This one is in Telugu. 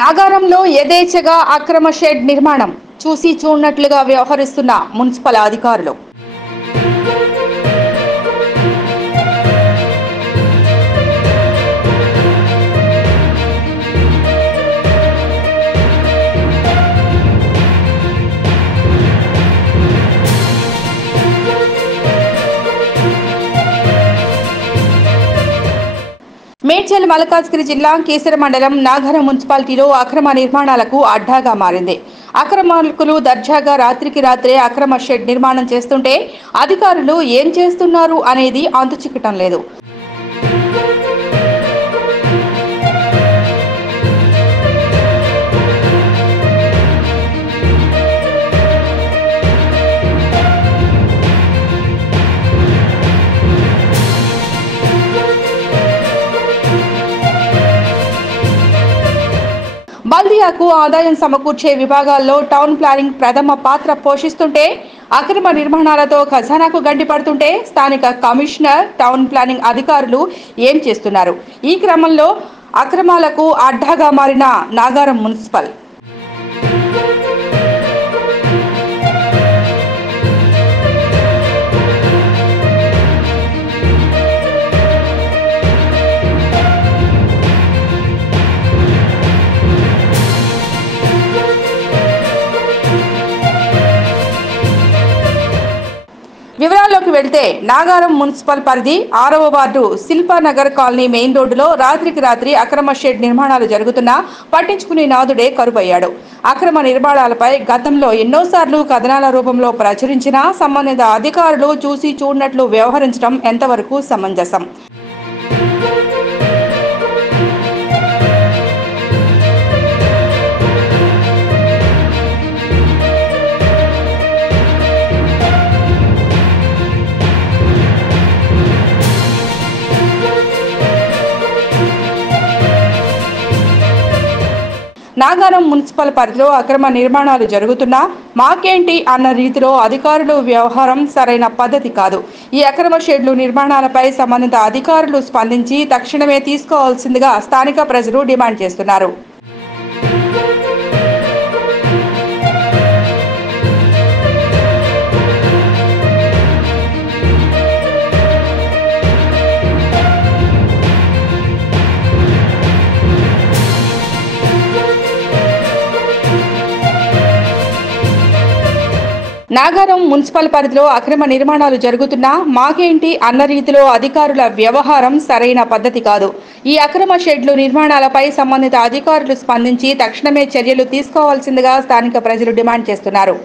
నాగారంలో యథేచ్ఛగా అక్రమ షెడ్ నిర్మాణం చూసి చూడనట్లుగా వ్యవహరిస్తున్న మున్సిపల్ అధికారులు. మేడ్చల్ మల్కాజ్గిరి జిల్లా కేసర మండలం నాగరం మున్సిపాలిటీలో అక్రమ నిర్మాణాలకు అడ్డాగా మారింది. అక్రమార్కులు దర్జాగా రాత్రికి రాత్రే అక్రమ షెడ్ నిర్మాణం చేస్తుంటే అధికారులు ఏం చేస్తున్నారు అనేది అంతుచిక్కటం లేదు. బల్దియాకు ఆదాయం సమకూర్చే విభాగాల్లో టౌన్ ప్లానింగ్ ప్రథమ పాత్ర పోషిస్తుంటే అక్రమ నిర్మాణాలతో ఖజానాకు గండిపడుతుంటే స్థానిక కమిషనర్, టౌన్ ప్లానింగ్ అధికారులు ఏం చేస్తున్నారు? ఈ క్రమంలో అక్రమాలకు అడ్డాగా మారిన నాగారం మున్సిపల్. వివరాల్లోకి వెళ్తే నాగారం మున్సిపల్ పరిధి 6వ వార్డు శిల్పానగర్ కాలనీ మెయిన్ రోడ్డులో రాత్రికి రాత్రి అక్రమ షెడ్ నిర్మాణాలు జరుగుతున్నా పట్టించుకునే నాదుడే కరువయ్యాడు. అక్రమ నిర్మాణాలపై గతంలో ఎన్నోసార్లు కథనాల రూపంలో ప్రచురించినా సంబంధిత అధికారులు చూసి చూడనట్లు వ్యవహరించడం ఎంతవరకు సమంజసం? నాగారం మున్సిపల్ పరిధిలో అక్రమ నిర్మాణాలు జరుగుతున్నా మాకేంటి అన్న రీతిలో అధికారులు వ్యవహారం సరైన పద్ధతి కాదు. ఈ అక్రమ షెడ్లు నిర్మాణాలపై సంబంధిత అధికారులు స్పందించి తక్షణమే తీసుకోవాల్సిందిగా స్థానిక ప్రజలు డిమాండ్ చేస్తున్నారు. నాగారం మున్సిపల్ పరిధిలో అక్రమ నిర్మాణాలు జరుగుతున్నా మాకేంటి అన్న రీతిలో అధికారుల వ్యవహారం సరైన పద్ధతి కాదు. ఈ అక్రమ షెడ్లు నిర్మాణాలపై సంబంధిత అధికారులు స్పందించి తక్షణమే చర్యలు తీసుకోవాల్సిందిగా స్థానిక ప్రజలు డిమాండ్ చేస్తున్నారు.